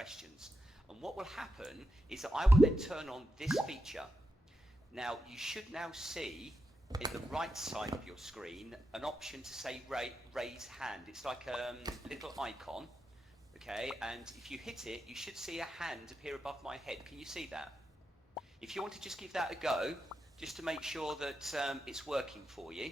questions. And what will happen is that I will then turn on this feature. Now, you should now see in the right side of your screen an option to say raise hand. It's like a little icon, okay? And if you hit it, you should see a hand appear above my head. Can you see that? If you want to just give that a go, just to make sure that it's working for you.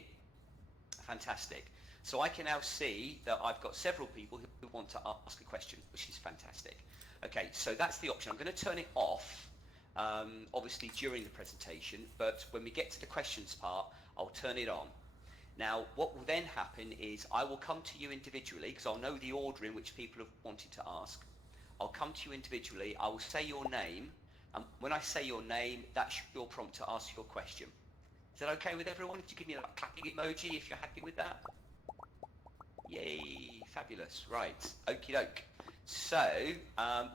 Fantastic. So I can now see that I've got several people who want to ask a question, which is fantastic. Okay, so that's the option. I'm going to turn it off, obviously during the presentation, but when we get to the questions part, I'll turn it on. Now, what will then happen is I will come to you individually, because I'll know the order in which people have wanted to ask. I'll come to you individually, I will say your name, and when I say your name, that's your prompt to ask your question. Is that okay with everyone? Could you give me a clapping emoji if you're happy with that? Yay, fabulous. Right, okie doke. So,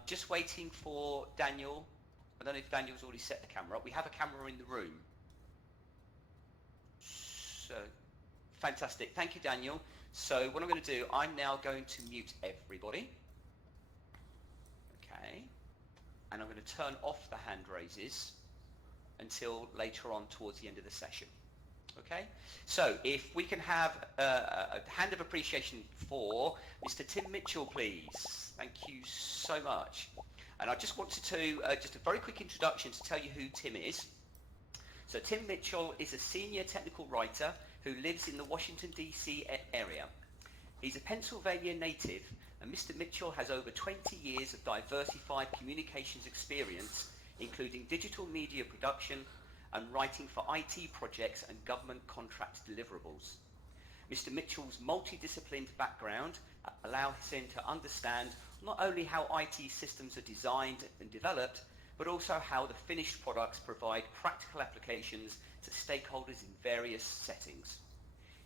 just waiting for Daniel. I don't know if Daniel's already set the camera up. We have a camera in the room. So, fantastic. Thank you, Daniel. So, what I'm going to do, I'm now going to mute everybody. Okay. And I'm going to turn off the hand raises until later on towards the end of the session. Okay, so if we can have a hand of appreciation for Mr. Tim Mitchell, please. Thank you so much. And I just wanted to, just a very quick introduction to tell you who Tim is. So Tim Mitchell is a senior technical writer who lives in the Washington, D.C. area. He's a Pennsylvania native, and Mr. Mitchell has over 20 years of diversified communications experience, including digital media production, and writing for IT projects and government contract deliverables. Mr. Mitchell's multidisciplined background allows him to understand not only how IT systems are designed and developed, but also how the finished products provide practical applications to stakeholders in various settings.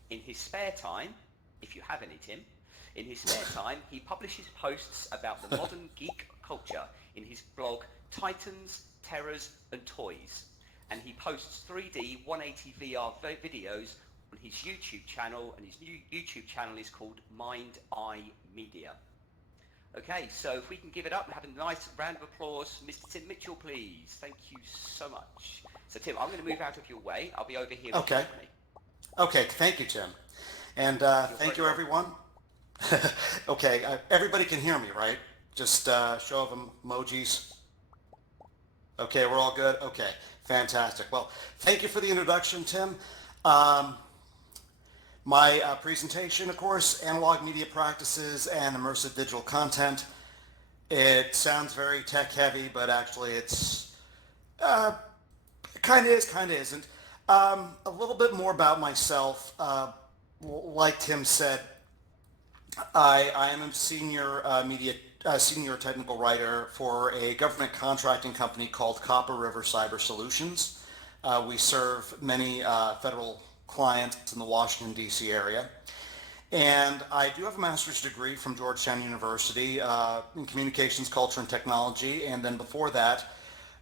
In his spare time, if you have any, Tim, in his spare time, he publishes posts about the modern geek culture in his blog Titans, Terrors and Toys. And he posts 3D 180 VR videos on his YouTube channel, and his new YouTube channel is called MindEyeMedia. Okay, so if we can give it up and have a nice round of applause, Mr. Tim Mitchell, please. Thank you so much. So Tim, I'm going to move out of your way. I'll be over here. Okay. Okay, thank you, Tim. And thank you, everyone. Okay, everybody can hear me, right? Just show of emojis. Okay, we're all good? Okay, fantastic. Well, thank you for the introduction, Tim. My presentation, of course, analog media practices and immersive digital content. It sounds very tech heavy, but actually it's kind of is, kind of isn't. A little bit more about myself. Like Tim said, I am a senior senior technical writer for a government contracting company called Copper River Cyber Solutions. We serve many federal clients in the Washington, D.C. area. And I do have a master's degree from Georgetown University in communications, culture, and technology. And then before that,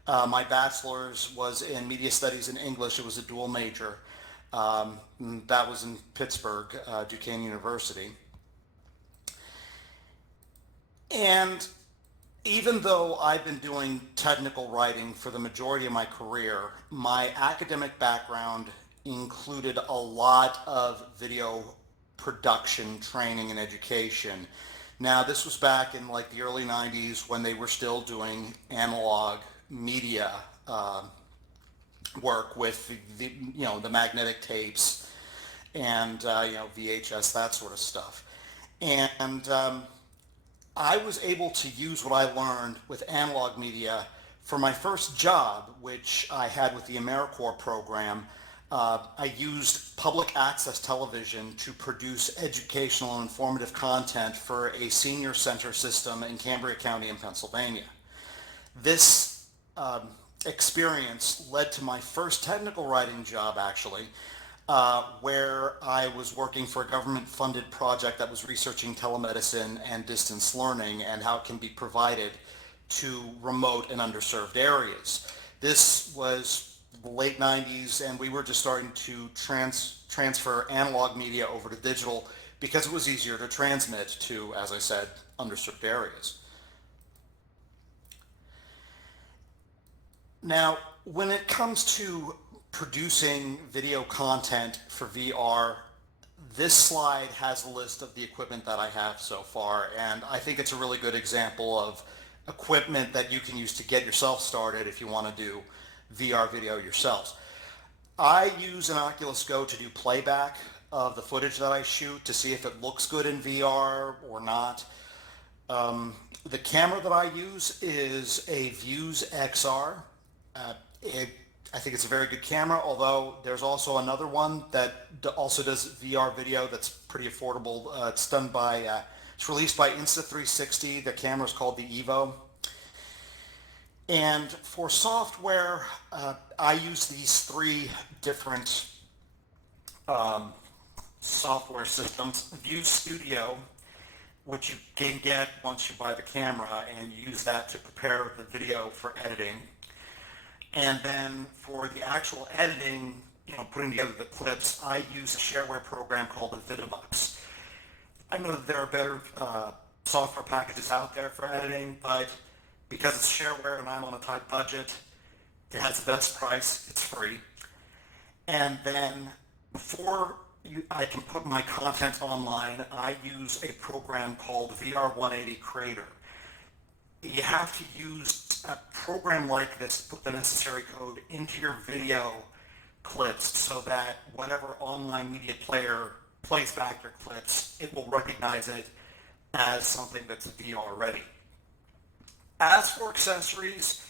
my bachelor's was in media studies and English. It was a dual major. That was in Pittsburgh, Duquesne University. And even though I've been doing technical writing for the majority of my career, my academic background included a lot of video production training and education. Now, this was back in like the early 90s when they were still doing analog media work with the magnetic tapes and VHS, that sort of stuff. And I was able to use what I learned with analog media for my first job, which I had with the AmeriCorps program. I used public access television to produce educational and informative content for a senior center system in Cambria County in Pennsylvania. This experience led to my first technical writing job, actually, where I was working for a government-funded project that was researching telemedicine and distance learning and how it can be provided to remote and underserved areas. This was the late 90s, and we were just starting to transfer analog media over to digital because it was easier to transmit to, as I said, underserved areas. Now, when it comes to producing video content for VR, this slide has a list of the equipment that I have so far, and I think it's a really good example of equipment that you can use to get yourself started if you want to do VR video yourselves. I use an Oculus Go to do playback of the footage that I shoot to see if it looks good in VR or not. The camera that I use is a Vuse XR. I think it's a very good camera, although there's also another one that also does VR video that's pretty affordable. It's released by Insta360. The camera is called the Evo. And for software, I use these three different software systems. Vue Studio, which you can get once you buy the camera, and use that to prepare the video for editing. And then for the actual editing, putting together the clips, I use a shareware program called the videography. I know that there are better software packages out there for editing, but because it's shareware and I'm on a tight budget, it has the best price, it's free. And then before I can put my content online, I use a program called VR 180 Creator. You have to use a program like this to put the necessary code into your video clips so that whatever online media player plays back your clips, it will recognize it as something that's VR ready. As for accessories,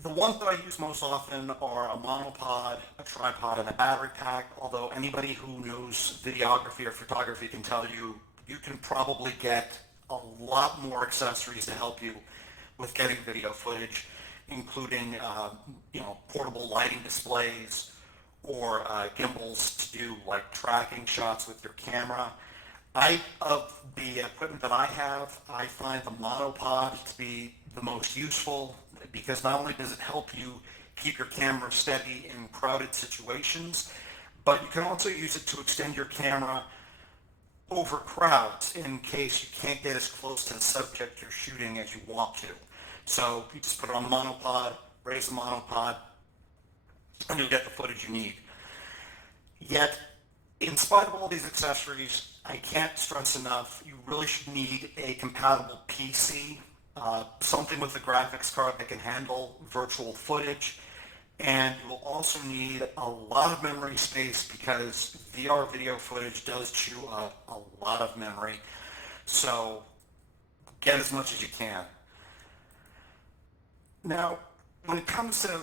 the ones that I use most often are a monopod, a tripod, and a battery pack, although anybody who knows videography or photography can tell you, you can probably get a lot more accessories to help you with getting video footage, including portable lighting displays or gimbals to do like tracking shots with your camera. Of the equipment that I have, I find the monopod to be the most useful because not only does it help you keep your camera steady in crowded situations, but you can also use it to extend your camera over crowds in case you can't get as close to the subject you're shooting as you want to. So you just put it on the monopod, raise the monopod, and you'll get the footage you need. Yet, in spite of all these accessories, I can't stress enough, you really should need a compatible PC, something with a graphics card that can handle virtual footage, and you will also need a lot of memory space because VR video footage does chew up a lot of memory. So get as much as you can. Now, when it comes to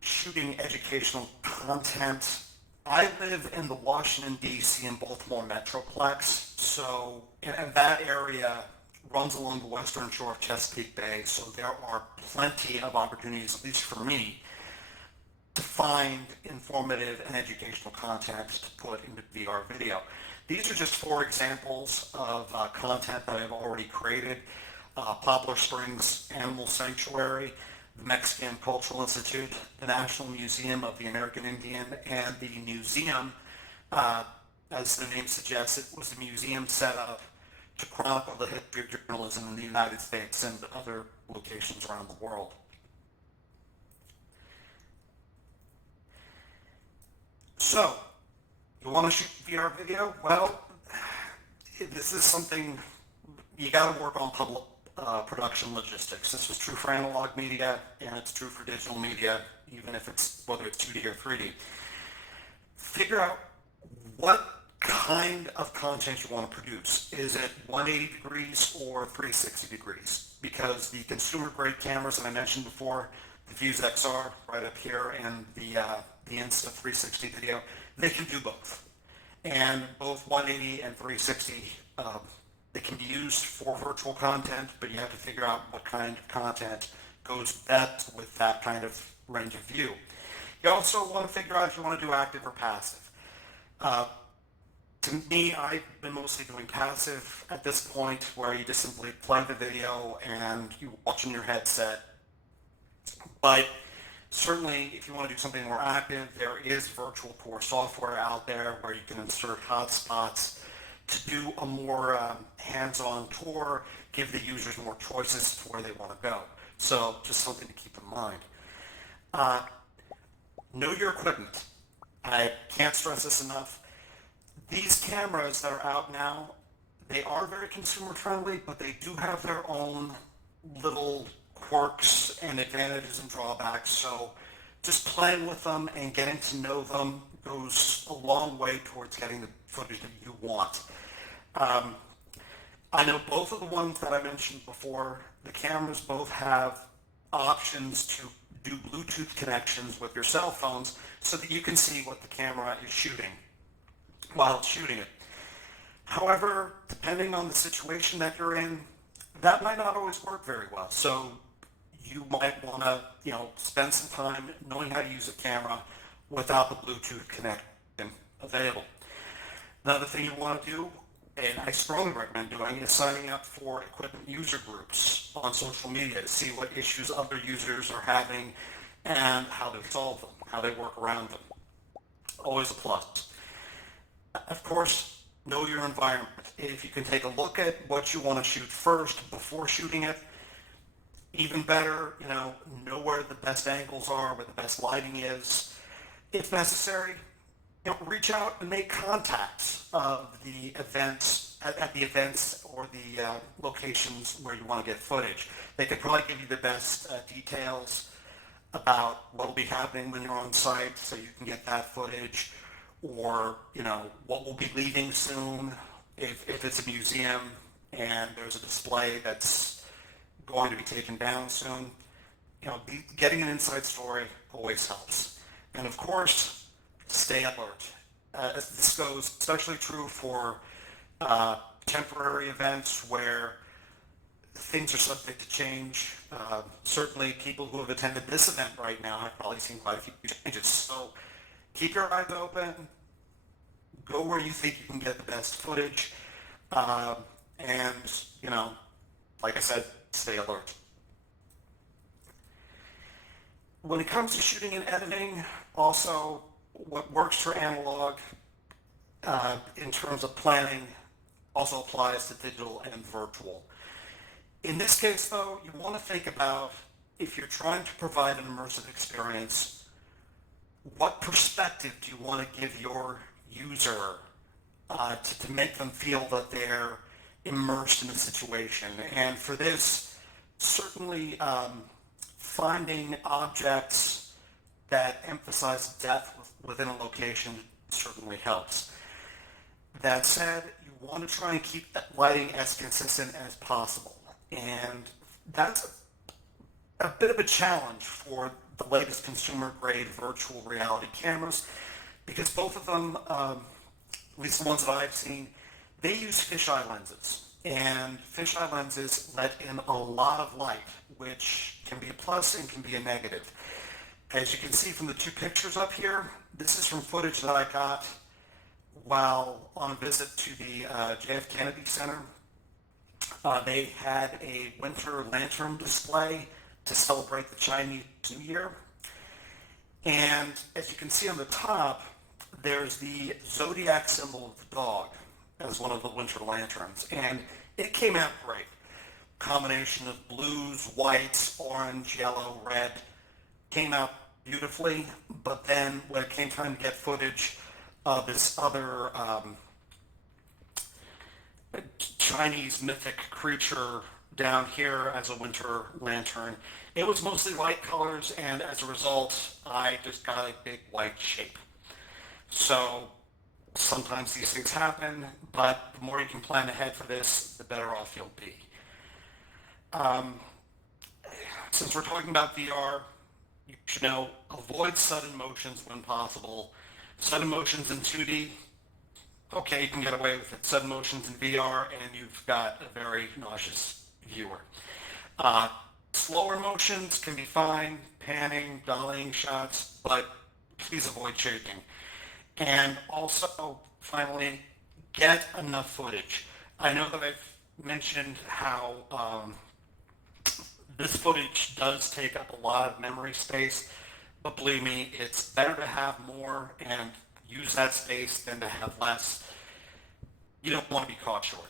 shooting educational content, I live in the Washington, D.C. and Baltimore Metroplex, so and that area runs along the western shore of Chesapeake Bay, so there are plenty of opportunities, at least for me, to find informative and educational content to put into VR video. These are just 4 examples of content that I've already created. Poplar Springs Animal Sanctuary, the Mexican Cultural Institute, the National Museum of the American Indian, and the museum, as the name suggests, it was a museum set up to chronicle the history of journalism in the United States and other locations around the world. So, you want to shoot VR video? Well, this is something you got to work on public production logistics. This was true for analog media, and it's true for digital media, even if whether it's 2D or 3D. Figure out what kind of content you want to produce. Is it 180 degrees or 360 degrees? Because the consumer-grade cameras that I mentioned before, the Vuse XR right up here, and the Insta360 video, they can do both. And both 180 and 360, they can be used for virtual content, but you have to figure out what kind of content goes best with that kind of range of view. You also want to figure out if you want to do active or passive. To me, I've been mostly doing passive at this point, where you just simply play the video and you watch in your headset. But certainly, if you want to do something more active, there is virtual tour software out there where you can insert hotspots to do a more hands-on tour, give the users more choices to where they want to go. So just something to keep in mind. Know your equipment. I can't stress this enough. These cameras that are out now, they are very consumer friendly, but they do have their own little quirks and advantages and drawbacks. So just playing with them and getting to know them goes a long way towards getting the footage that you want. I know both of the ones that I mentioned before, the cameras both have options to do Bluetooth connections with your cell phones so that you can see what the camera is shooting while it's shooting it. However, depending on the situation that you're in, that might not always work very well. So you might want to, spend some time knowing how to use a camera without the Bluetooth connection available. Another thing you want to do, and I strongly recommend doing, is signing up for equipment user groups on social media to see what issues other users are having and how they solve them, how they work around them. Always a plus. Of course, know your environment. If you can take a look at what you want to shoot first before shooting it, even better, know where the best angles are, where the best lighting is. If necessary, reach out and make contacts of the events, at the events or the locations where you want to get footage. They could probably give you the best details about what will be happening when you're on site so you can get that footage, or, what will be leaving soon if it's a museum and there's a display that's going to be taken down soon. Getting an inside story always helps. And of course, stay alert. This goes especially true for temporary events where things are subject to change. Certainly people who have attended this event right now have probably seen quite a few changes. So keep your eyes open. Go where you think you can get the best footage. And, like I said, stay alert. When it comes to shooting and editing, also what works for analog in terms of planning also applies to digital and virtual. In this case, though, you want to think about, if you're trying to provide an immersive experience, what perspective do you want to give your user to make them feel that they're immersed in the situation? And for this, certainly finding objects that emphasize depth within a location certainly helps. That said, you want to try and keep that lighting as consistent as possible. And that's a bit of a challenge for the latest consumer-grade virtual reality cameras, because both of them, at least the ones that I've seen, they use fisheye lenses. And fisheye lenses let in a lot of light, which can be a plus and can be a negative. As you can see from the two pictures up here, this is from footage that I got while on a visit to the JF Kennedy Center. They had a winter lantern display to celebrate the Chinese New Year. And as you can see on the top, there's the zodiac symbol of the dog as one of the winter lanterns. And it came out great. Combination of blues, whites, orange, yellow, red. Came out beautifully. But then when it came time to get footage of this other Chinese mythic creature down here as a winter lantern, it was mostly light colors, and as a result, I just got a big white shape. So sometimes these things happen, but the more you can plan ahead for this, the better off you'll be. Since we're talking about VR, you should know, avoid sudden motions when possible. Sudden motions in 2D, okay, you can get away with it. Sudden motions in VR, and you've got a very nauseous viewer. Slower motions can be fine, panning, dollying shots, but please avoid shaking. And also, finally, get enough footage. I know that I've mentioned how this footage does take up a lot of memory space, but believe me, it's better to have more and use that space than to have less. You don't want to be caught short.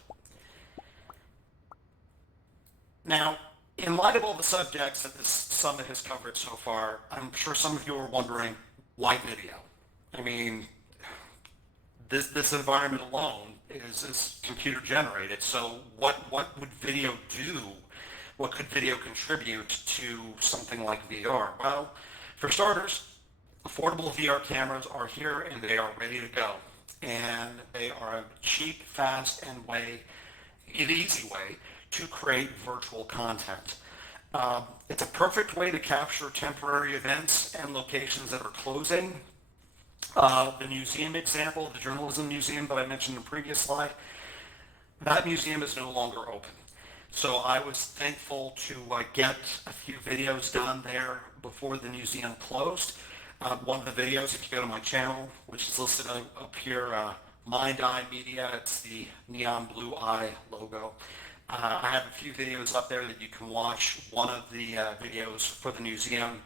Now, In light of all the subjects that this summit has covered so far, I'm sure some of you are wondering, why video? I mean, this environment alone is computer generated. So what would video do? What could video contribute to something like VR? Well, for starters, affordable VR cameras are here and they are ready to go. And they are a cheap, fast, and an easy way to create virtual content. It's a perfect way to capture temporary events and locations that are closing. The museum example, the journalism museum that I mentioned in the previous slide, that museum is no longer open. So I was thankful to get a few videos done there before the museum closed. One of the videos, if you go to my channel, which is listed up here, MindEyeMedia, it's the neon blue eye logo. I have a few videos up there that you can watch. One of the videos for the museum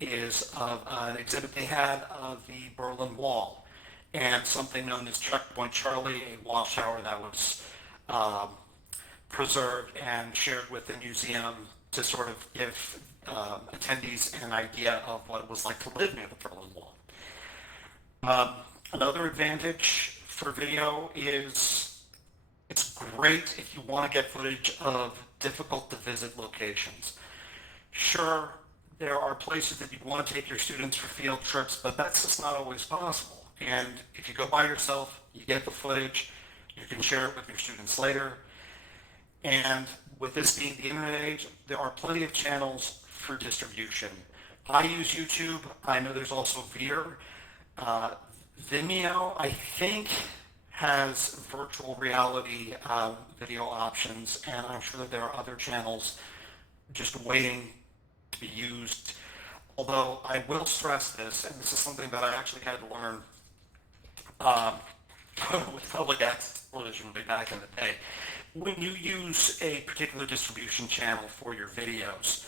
is of an exhibit they had of the Berlin Wall and something known as Checkpoint Charlie, a watchtower that was preserved and shared with the museum to sort of give attendees an idea of what it was like to live near the Berlin Wall. Another advantage for video is it's great if you want to get footage of difficult to visit locations. Sure, there are places that you want to take your students for field trips, but that's just not always possible. And if you go by yourself, you get the footage, you can share it with your students later. And with this being the internet age, there are plenty of channels for distribution. I use YouTube. I know there's also Veer. Vimeo, I think, has virtual reality video options, and I'm sure that there are other channels just waiting to be used. Although I will stress this, and this is something that I actually had to learn with public access television way back in the day. When you use a particular distribution channel for your videos,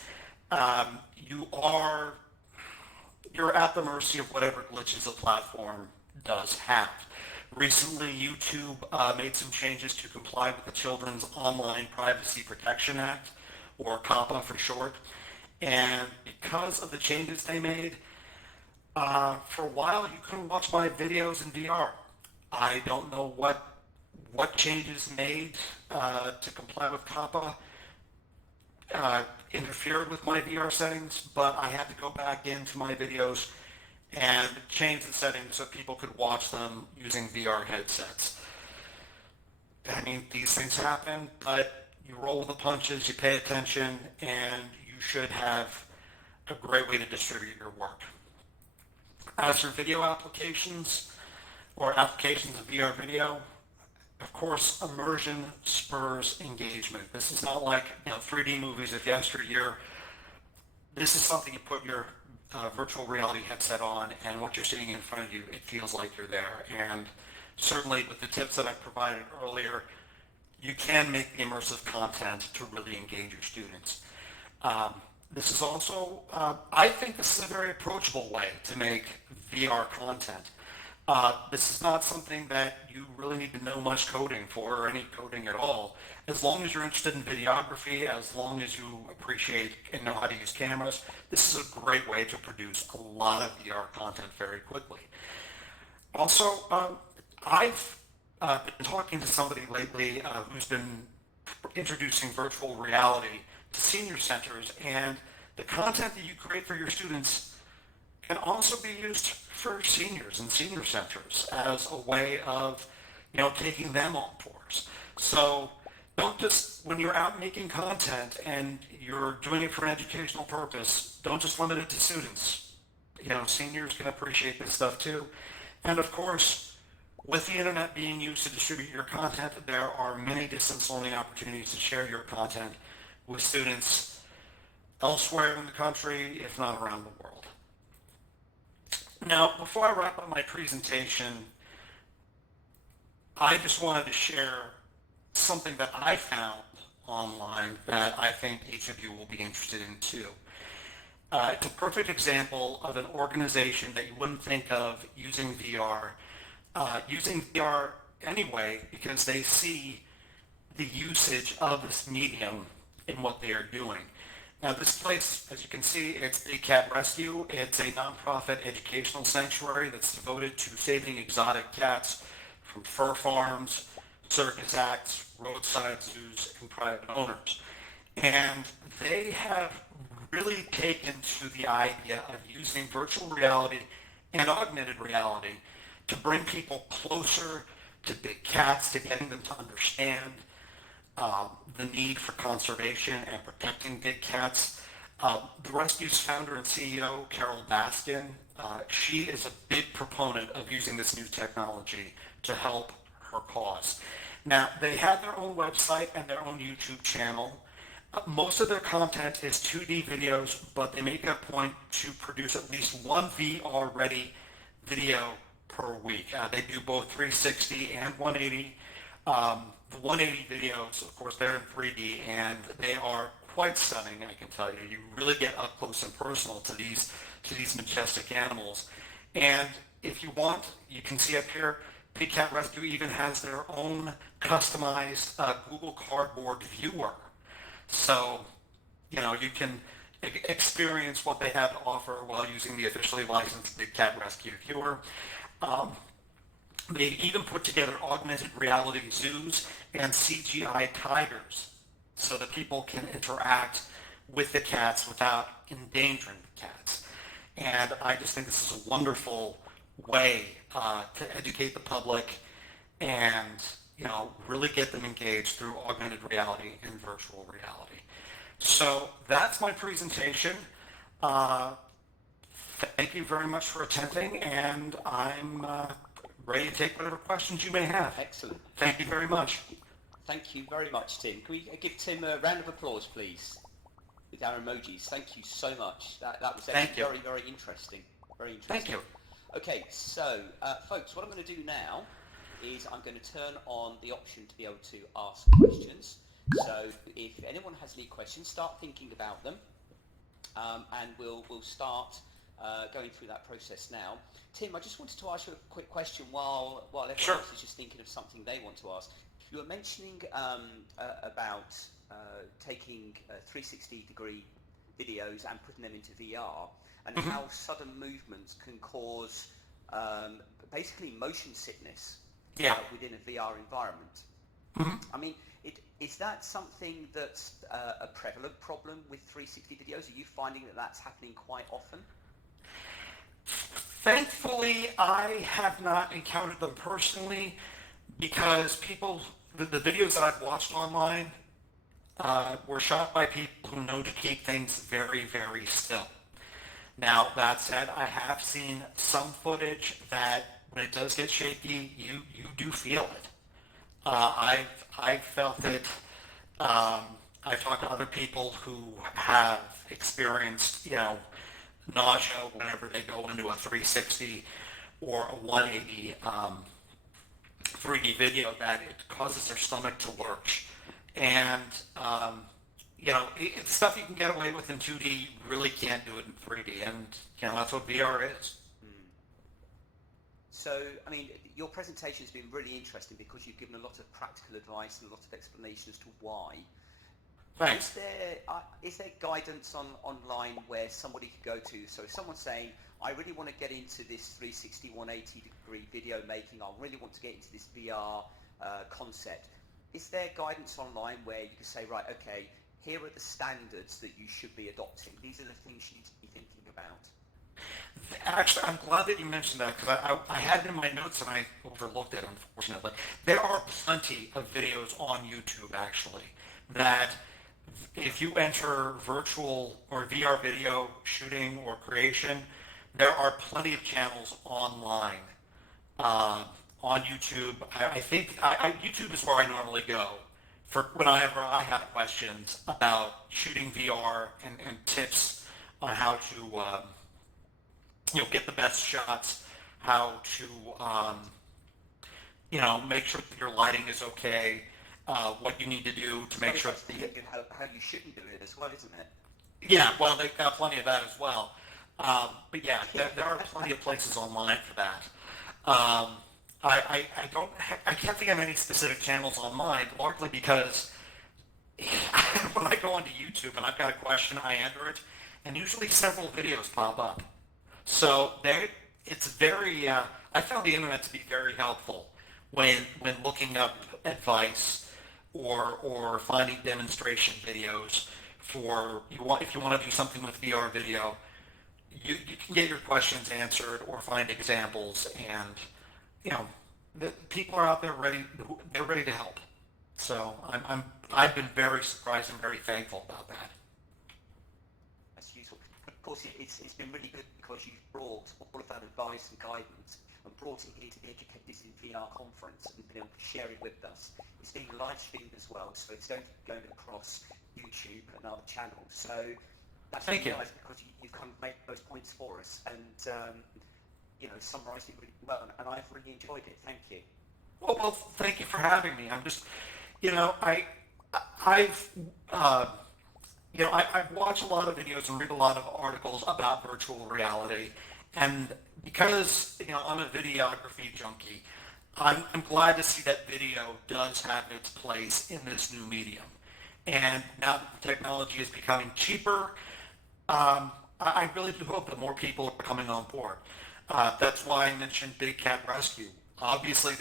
you're at the mercy of whatever glitches the platform does have. Recently, YouTube made some changes to comply with the Children's Online Privacy Protection Act, or COPPA for short. And because of the changes they made, for a while you couldn't watch my videos in VR. I don't know what changes made to comply with COPPA interfered with my VR settings, but I had to go back into my videos and change the settings so people could watch them using VR headsets. I mean, these things happen, but you roll with the punches, you pay attention, and you should have a great way to distribute your work. As for video applications, or applications of VR video, of course, immersion spurs engagement. This is not like 3D movies of yesteryear. This is something you put your virtual reality headset on, and what you're seeing in front of you, it feels like you're there. And certainly with the tips that I provided earlier, you can make the immersive content to really engage your students. This is also, I think this is a very approachable way to make VR content. This is not something that you really need to know much coding for, or any coding at all. As long as you're interested in videography, as long as you appreciate and know how to use cameras, this is a great way to produce a lot of VR content very quickly. Also, I've been talking to somebody lately who's been introducing virtual reality to senior centers, and the content that you create for your students can also be used for seniors and senior centers as a way of, taking them on tours. So don't just, when you're out making content and you're doing it for an educational purpose, don't just limit it to students. Seniors can appreciate this stuff too. And of course, with the internet being used to distribute your content, there are many distance learning opportunities to share your content with students elsewhere in the country, if not around the world. Now, before I wrap up my presentation, I just wanted to share something that I found online that I think each of you will be interested in too. It's a perfect example of an organization that you wouldn't think of using VR anyway, because they see the usage of this medium in what they are doing. Now this place, as you can see, it's Big Cat Rescue. It's a nonprofit educational sanctuary that's devoted to saving exotic cats from fur farms, circus acts, roadside zoos, and private owners. And they have really taken to the idea of using virtual reality and augmented reality to bring people closer to big cats, to getting them to understand the need for conservation and protecting big cats. The Rescue's founder and CEO, Carol Baskin, she is a big proponent of using this new technology to help her cause. Now, they have their own website and their own YouTube channel. Most of their content is 2D videos, but they make a point to produce at least one VR-ready video per week. They do both 360 and 180. The 180 videos, of course, they're in 3D, and they are quite stunning, I can tell you. You really get up close and personal to these majestic animals. And if you want, you can see up here, Big Cat Rescue even has their own customized Google Cardboard viewer. So, you can experience what they have to offer while using the officially licensed Big Cat Rescue viewer. They even put together augmented reality zoos and CGI tigers so that people can interact with the cats without endangering the cats. And I just think this is a wonderful way to educate the public and really get them engaged through augmented reality and virtual reality. So that's my presentation. Thank you very much for attending, and I'm ready to take whatever questions you may have. Excellent. Thank you very much. Thank you very much, Tim. Can we give Tim a round of applause, please, with our emojis? Thank you so much. That was very, very interesting. Very interesting. Thank you. Okay, so folks, what I'm going to do now is I'm going to turn on the option to be able to ask questions. So if anyone has any questions, start thinking about them, and we'll start going through that process now. Tim, I just wanted to ask you a quick question while everyone else is just thinking of something they want to ask. You were mentioning about taking 360-degree videos and putting them into VR, and how sudden movements can cause basically motion sickness within a VR environment. I mean, is that something that's a prevalent problem with 360 videos? Are you finding that that's happening quite often? Thankfully, I have not encountered them personally because the videos that I've watched online were shot by people who know to keep things very, very still. Now, that said, I have seen some footage that when it does get shaky, you do feel it. I've felt it. I've talked to other people who have experienced, nausea whenever they go into a 360 or a 180 3D video, that it causes their stomach to lurch. And, it's stuff you can get away with in 2D, you really can't do it in 3D. And, that's what VR is. So, I mean, your presentation has been really interesting because you've given a lot of practical advice and a lot of explanation as to why. Thanks. Is there guidance online where somebody could go to? So if someone's saying, I really want to get into this 360, 180-degree video making, I really want to get into this VR concept, is there guidance online where you can say, right, okay, here are the standards that you should be adopting. These are the things you need to be thinking about. Actually, I'm glad that you mentioned that because I had it in my notes and I overlooked it, unfortunately. There are plenty of videos on YouTube, actually, that if you enter virtual or VR video shooting or creation, there are plenty of channels online on YouTube. I think YouTube is where I normally go for whenever I have questions about shooting VR and tips on how to get the best shots, how to make sure that your lighting is okay, what you need to do to make sure how you shouldn't do it as well, isn't it? Yeah, well, they've got plenty of that as well. But yeah, there are plenty of places online for that. I can't think of any specific channels online, largely because when I go onto YouTube and I've got a question, I enter it, and usually several videos pop up. So it's very. I found the internet to be very helpful when looking up advice or finding demonstration videos for if you want to do something with VR video. You can get your questions answered or find examples, and you know the people are out there ready. They're ready to help. So I've been very surprised and very thankful about that. That's useful. Of course, it's been really good because you've brought all of that advice and guidance and brought it here to the Educators in VR conference and been able to share it with us. It's being live streamed as well, so it's going across YouTube and other channels. So that's Thank really you. nice because you've kind of made those points for us and summarised it really well, and I've really enjoyed it. Thank you. Well, thank you for having me. I'm just, I've, I watch a lot of videos and read a lot of articles about virtual reality, and because I'm a videography junkie, I'm glad to see that video does have its place in this new medium. And now that the technology is becoming cheaper, I really do hope that more people are coming on board. That's why I mentioned Big Cat Rescue. Obviously,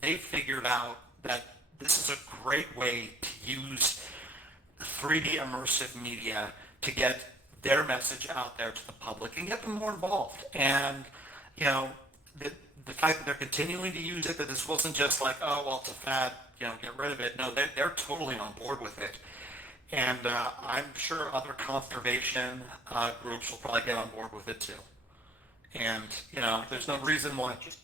they've figured out that this is a great way to use 3D immersive media to get their message out there to the public and get them more involved. And the fact that they're continuing to use it, that this wasn't just like, oh well, it's a fad, get rid of it. No, they're totally on board with it. And I'm sure other conservation groups will probably get on board with it too. And there's no reason why. You've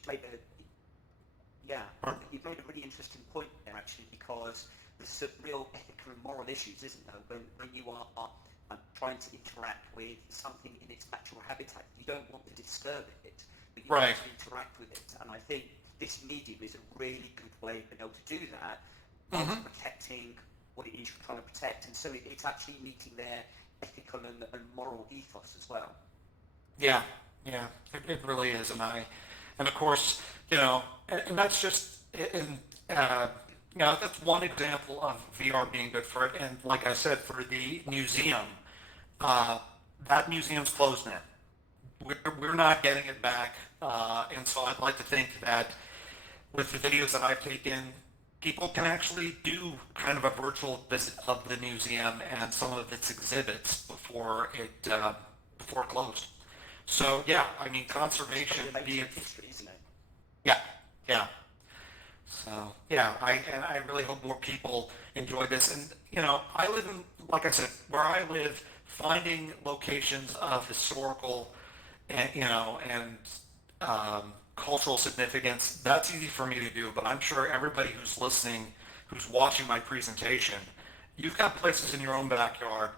made a really interesting point there actually, because there's some real ethical and moral issues, isn't there? When you are trying to interact with something in its natural habitat, you don't want to disturb it, but you want to interact with it. And I think this medium is a really good way of being able to do that, while protecting what it is you're trying to protect. And so it's actually meeting their ethical and moral ethos as well. Yeah, it really is, and of course, and that's just, that's one example of VR being good for it. And like I said, for the museum, that museum's closed now. We're not getting it back, and so I'd like to think that with the videos that I've taken, people can actually do kind of a virtual visit of the museum and some of its exhibits before it closed. So yeah, conservation. History, isn't it? Yeah. So yeah, I really hope more people enjoy this. And I live in, like I said, where I live, finding locations of historical and cultural significance, that's easy for me to do. But I'm sure everybody who's listening, who's watching my presentation, you've got places in your own backyard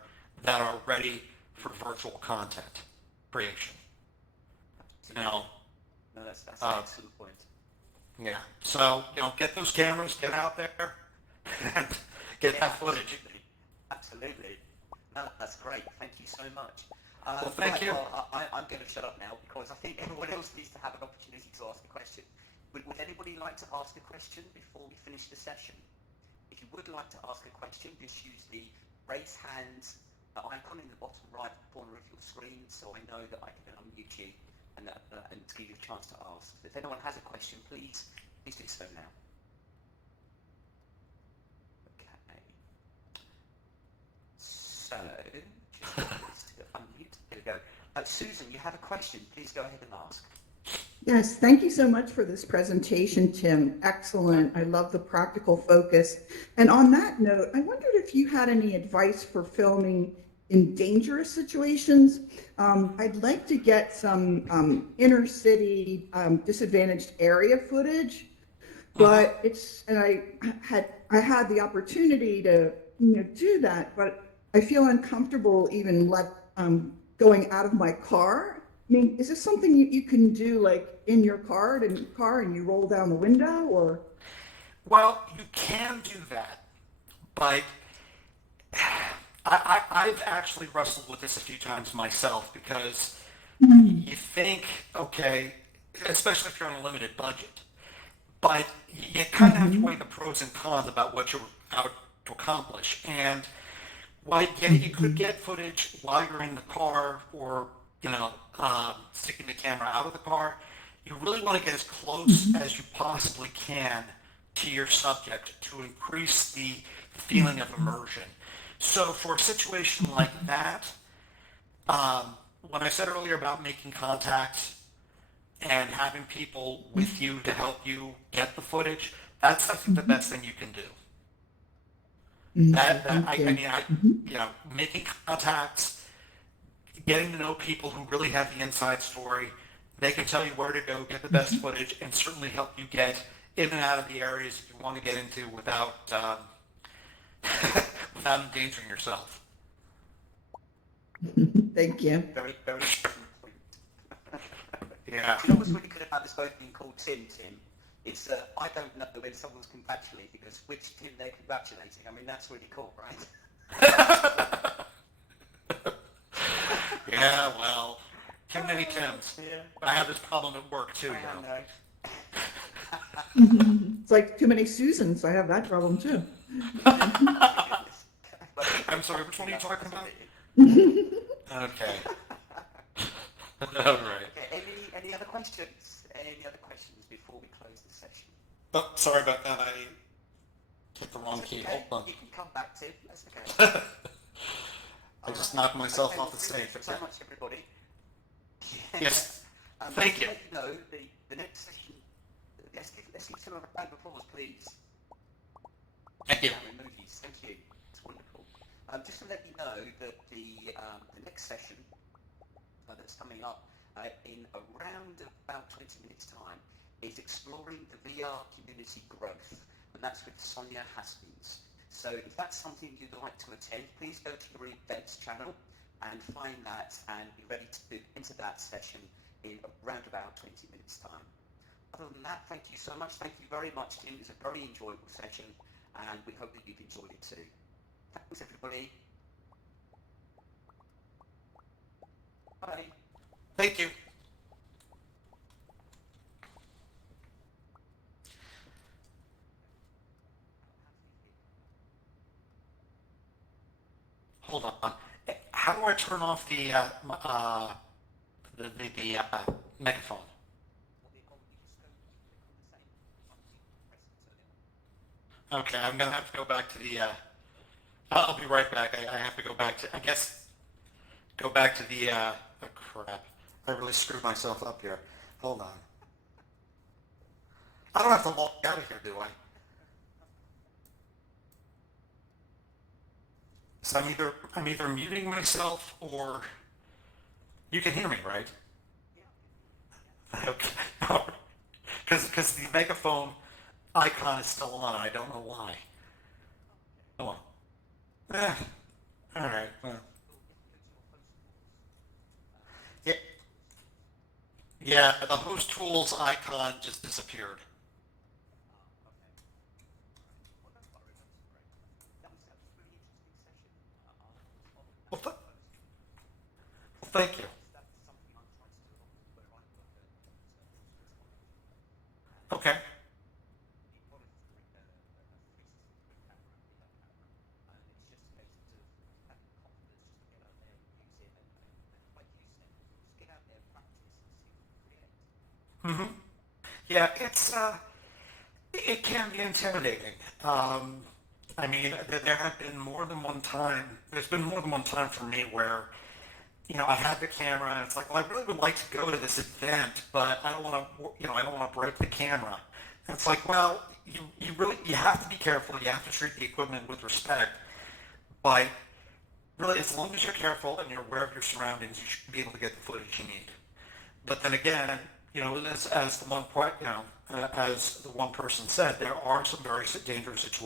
that are ready for virtual content creation. No, that's an excellent point. Yeah. So, get those cameras, get out there, and get that footage. Absolutely. No, that's great. Thank you so much. Well, thank you. Well, I'm going to shut up now because I think everyone else needs to have an opportunity to ask a question. Would anybody like to ask a question before we finish the session? If you would like to ask a question, just use the raise hand icon in the bottom right corner of your screen, so I know that I can unmute you and give you a chance to ask. If anyone has a question, please do so now. Okay. So, just to unmute. There we go. Susan, you have a question. Please go ahead and ask. Yes, thank you so much for this presentation, Tim. Excellent. I love the practical focus. And on that note, I wondered if you had any advice for filming in dangerous situations. I'd like to get some inner city disadvantaged area footage, but I had the opportunity to do that, but I feel uncomfortable even going out of my car. I mean, is this something you can do like in your car and you roll down the window, or? Well, you can do that, but I've actually wrestled with this a few times myself, because you think, okay, especially if you're on a limited budget, but you kind of have to weigh the pros and cons about what you're out to accomplish. And while you could get footage while you're in the car or, sticking the camera out of the car, you really want to get as close as you possibly can to your subject to increase the feeling of immersion. So for a situation like that, when I said earlier about making contact and having people with you to help you get the footage, that's, I think, the best thing you can do. Making contacts, getting to know people who really have the inside story. They can tell you where to go, get the best footage, and certainly help you get in and out of the areas you want to get into without without endangering yourself. Thank you. Very, very important point. Yeah. You know what's really good about this both being called Tim? It's that I don't know when someone's congratulating because which Tim they're congratulating. I mean, that's really cool, right? Yeah, well, too many Tims. Yeah. I have this problem at work too, It's like too many Susans. I have that problem too. I'm sorry, which one are you talking about? Okay. All right. Okay, any other questions? Any other questions before we close the session? Oh, sorry about that. I hit the wrong key. Okay. Hold on. You can come back, Tim. That's okay. I just knocked myself off the stage. Thank you so much, everybody. Yes. Thank you. Let you know, the next session, let's give some of a round of applause, please. Thank you. Movies. Thank you. It's wonderful. Just to let you know that the next session that's coming up in around about 20 minutes' time is exploring the VR community growth, and that's with Sonia Haskins. So if that's something you'd like to attend, please go to your events channel and find that and be ready to enter that session in around about 20 minutes' time. Other than that, thank you so much. Thank you very much, Tim. It was a very enjoyable session, and we hope that you've enjoyed it too. Thanks, everybody. Bye. Thank you. Hold on. How do I turn off the megaphone? Okay, I'm gonna have to go back to the. I'll be right back. I have to go back to. I guess go back to the. Oh, crap! I really screwed myself up here. Hold on. I don't have to log out of here, do I? So I'm either muting myself or you can hear me, right? Okay. Because the megaphone icon is still on. I don't know why. Oh well. All right. Well. Yeah. Yeah. The host tools icon just disappeared. Well, thank you. Okay. Mm-hmm. Yeah, it can be intimidating. I mean, there have been more than one time. There's been more than one time for me where, I had the camera and it's like, well, I really would like to go to this event, but I don't want to, I don't want to break the camera. And it's like, well, you have to be careful. You have to treat the equipment with respect. But really, as long as you're careful and you're aware of your surroundings, you should be able to get the footage you need. But then again, as the one person said, there are some very dangerous situations